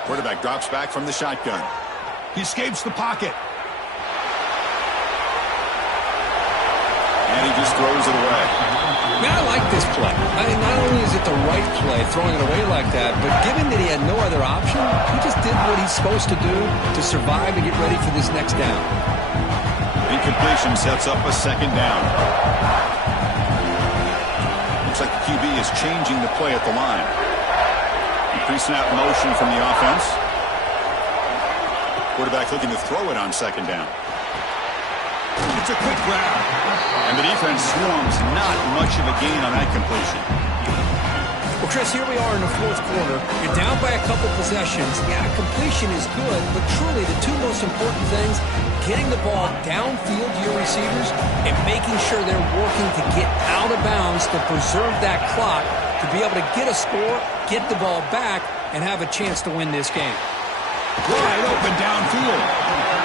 Quarterback drops back from the shotgun. He escapes the pocket. And he just throws it away. Man, I like this play. I mean, not only is it the right play, throwing it away like that, but given that he had no other option, he just did what he's supposed to do to survive and get ready for this next down. Incompletion sets up a 2nd down. Looks like the QB is changing the play at the line. Pre-snap motion from the offense. Quarterback looking to throw it on 2nd down. It's a quick grab. And the defense swarms. Not much of a gain on that completion. Well, Chris, here we are in the 4th quarter. You're down by a couple possessions. Yeah, completion is good, but truly the two most important things, getting the ball downfield to your receivers and making sure they're working to get out of bounds to preserve that clock to be able to get a score, get the ball back, and have a chance to win this game. Wide open downfield.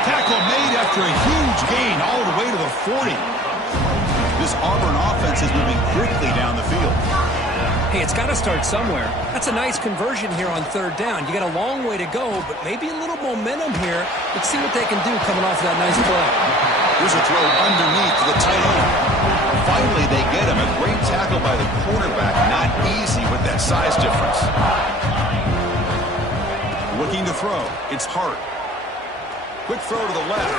Tackle made after a huge gain all the way to the 40. This Auburn offense is moving quickly down the field. Hey, it's got to start somewhere. That's a nice conversion here on 3rd down. You got a long way to go, but maybe a little momentum here. Let's see what they can do coming off of that nice play. Here's a throw underneath to the tight end. Finally, they get him. A great tackle by the quarterback. Not easy with that size difference. Looking to throw. It's Hart. Quick throw to the left.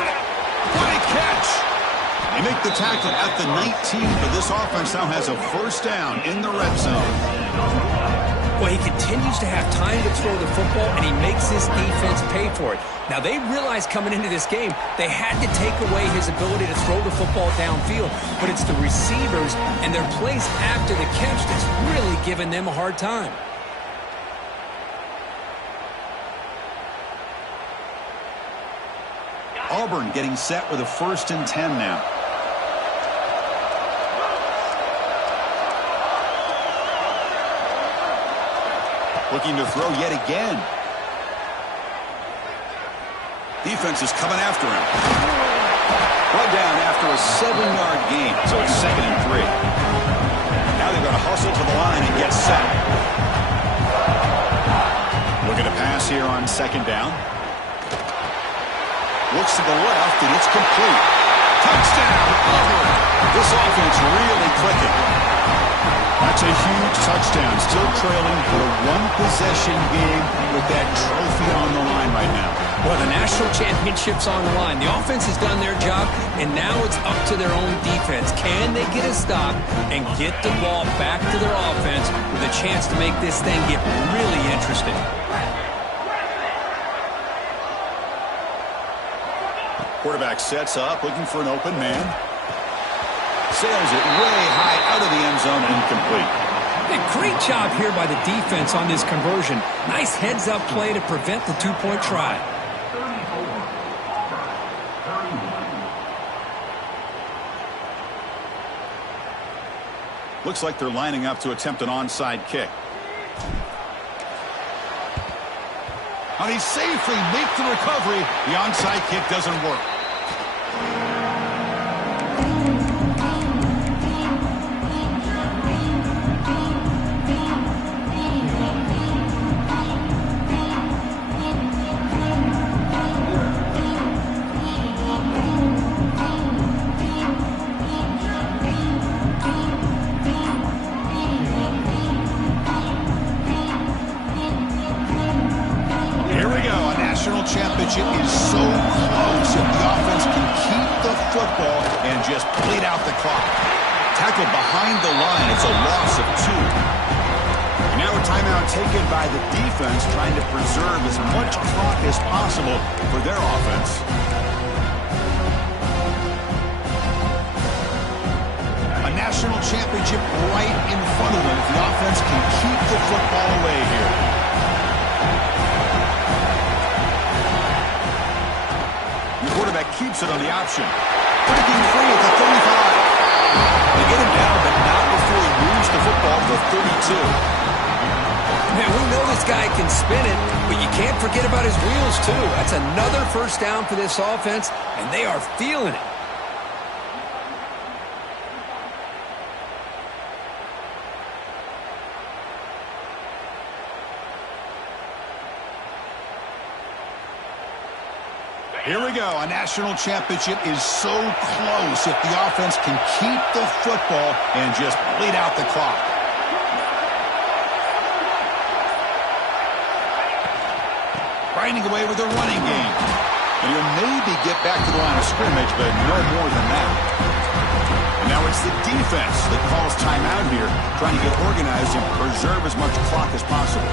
Great catch. They make the tackle at the 19, but this offense now has a 1st down in the red zone. Well, he continues to have time to throw the football, and he makes his defense pay for it. Now, they realized coming into this game they had to take away his ability to throw the football downfield, but it's the receivers and their plays after the catch that's really giving them a hard time. Auburn getting set with a 1st and 10 now. Looking to throw yet again. Defense is coming after him. Brought down after a 7-yard gain, so it's 2nd and 3. Now they're going to hustle to the line and get set. Looking to pass here on 2nd down. Looks to the left, and it's complete. Touchdown, Auburn. This offense really clicking. That's a huge touchdown. Still trailing for a 1-possession game with that trophy on the line right now. Well, the national championship's on the line. The offense has done their job, and now it's up to their own defense. Can they get a stop and get the ball back to their offense with a chance to make this thing get really interesting? Quarterback sets up, looking for an open man. Sails it way high out of the end zone, incomplete. A great job here by the defense on this conversion. Nice heads-up play to prevent the 2-point try. Looks like they're lining up to attempt an onside kick. And he safely makes the recovery. The onside kick doesn't work. Championship is so close if the offense can keep the football and just bleed out the clock. Tackled behind the line, it's a loss of 2. And now a timeout taken by the defense trying to preserve as much clock as possible for their offense. A national championship right in front of them if the offense can keep the football away here. The quarterback keeps it on the option. Breaking free at the 35. They get him down, but not before he moves the football to the 32. Man, we know this guy can spin it, but you can't forget about his wheels, too. That's another first down for this offense, and they are feeling it. Here we go. A national championship is so close if the offense can keep the football and just bleed out the clock. Grinding away with a running game. And he'll maybe get back to the line of scrimmage, but no more than that. And now it's the defense that calls timeout here, trying to get organized and preserve as much clock as possible.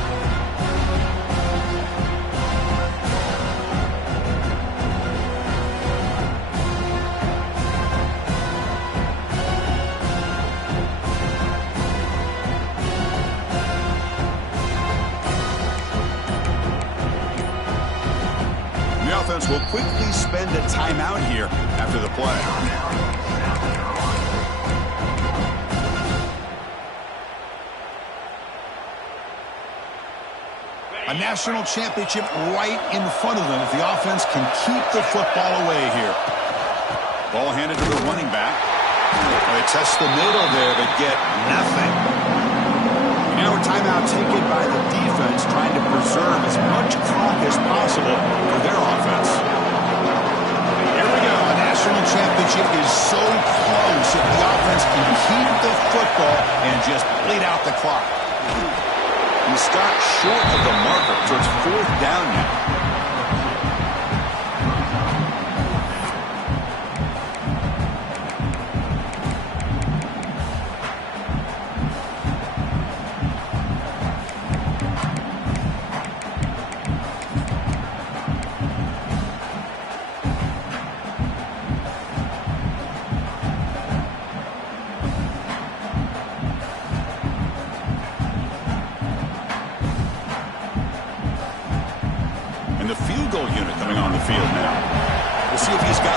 Will quickly spend a timeout here after the play. A national championship right in front of them if the offense can keep the football away here. Ball handed to the running back. They test the middle there but get nothing. Now a timeout taken by the defense, trying to preserve as much clock as possible for their offense. Here we go. A national championship is so close if the offense can keep the football and just bleed out the clock. He stopped short of the marker, so it's fourth down now.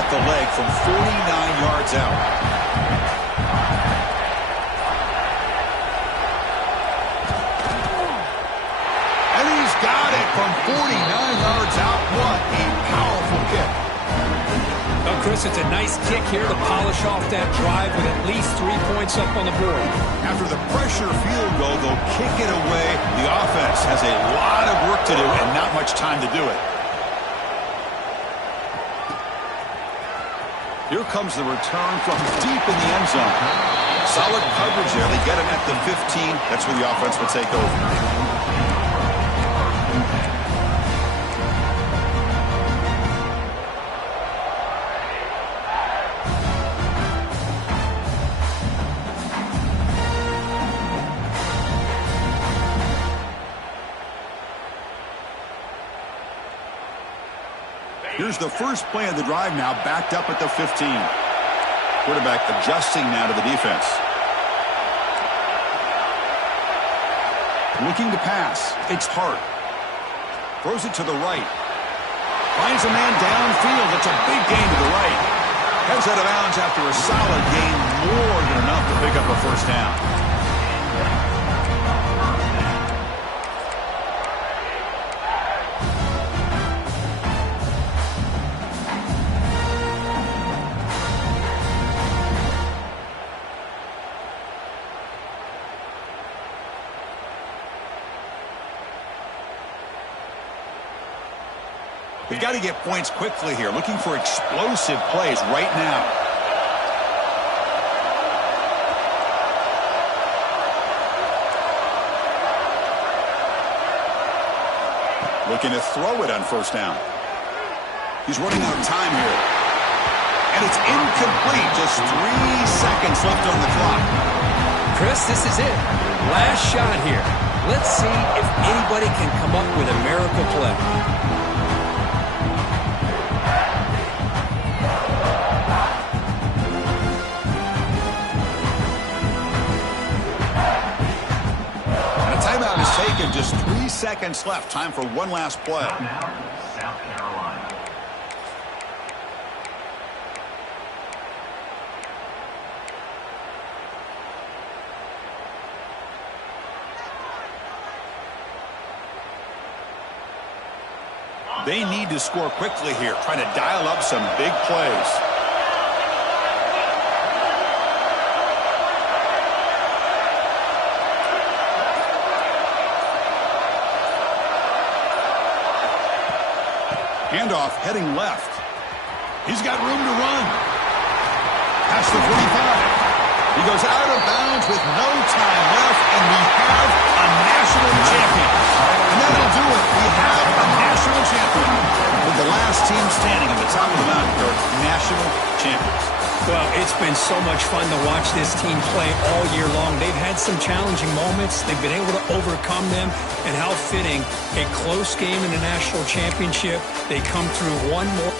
The leg from 49 yards out. And he's got it from 49 yards out. What a powerful kick. Well, Chris, it's a nice kick here to polish off that drive with at least 3 points up on the board. After the pressure field goal, they'll kick it away. The offense has a lot of work to do and not much time to do it. Here comes the return from deep in the end zone. Solid coverage there. They get him at the 15. That's where the offense will take over. Here's the first play of the drive now, backed up at the 15. Quarterback adjusting now to the defense. Looking to pass. It's Hart. Throws it to the right. Finds a man downfield. It's a big gain to the right. Heads out of bounds after a solid gain, more than enough to pick up a first down. We've got to get points quickly here. Looking for explosive plays right now. Looking to throw it on first down. He's running out of time here. And it's incomplete. Just 3 seconds left on the clock. Chris, this is it. Last shot here. Let's see if anybody can come up with a miracle play. And just 3 seconds left. Time for one last play. Timeout, South Carolina. They need to score quickly here, trying to dial up some big plays. Handoff heading left. He's got room to run. Past the 45. He goes out of bounds with no time left, and we have a national champion. And that'll do it. We have a national champion. With the last team standing at the top of the mountain, they're national champions. Well, it's been so much fun to watch this team play all year long. They've had some challenging moments. They've been able to overcome them. And how fitting, a close game in the national championship. They come through one more.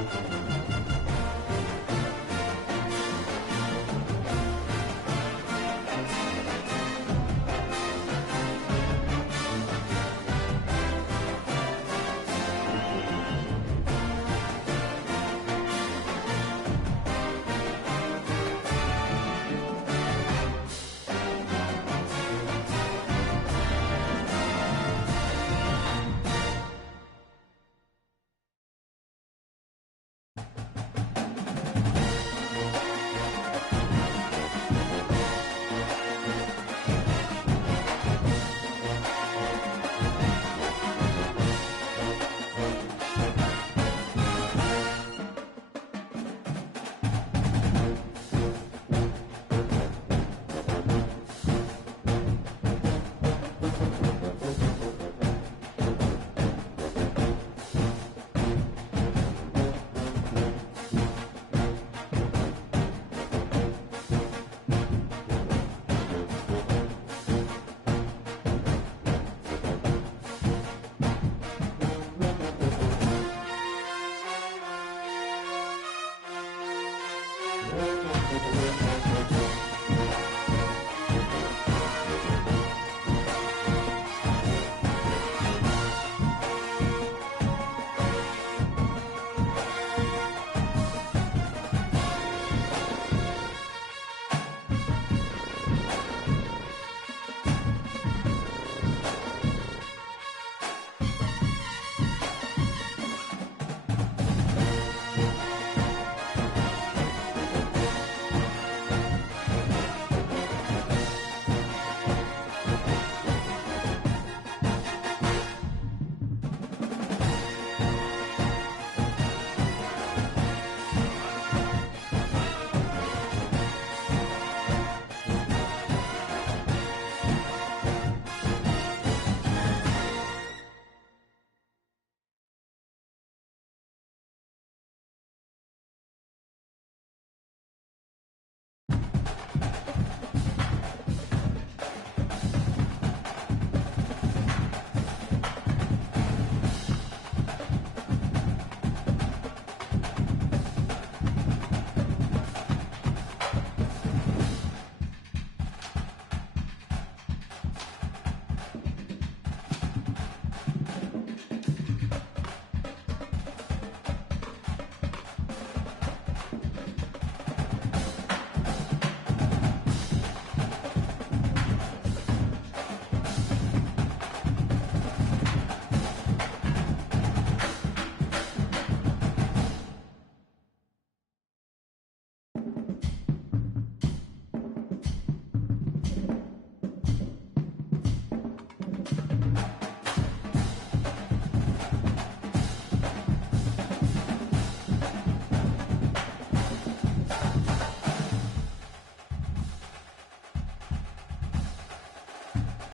it.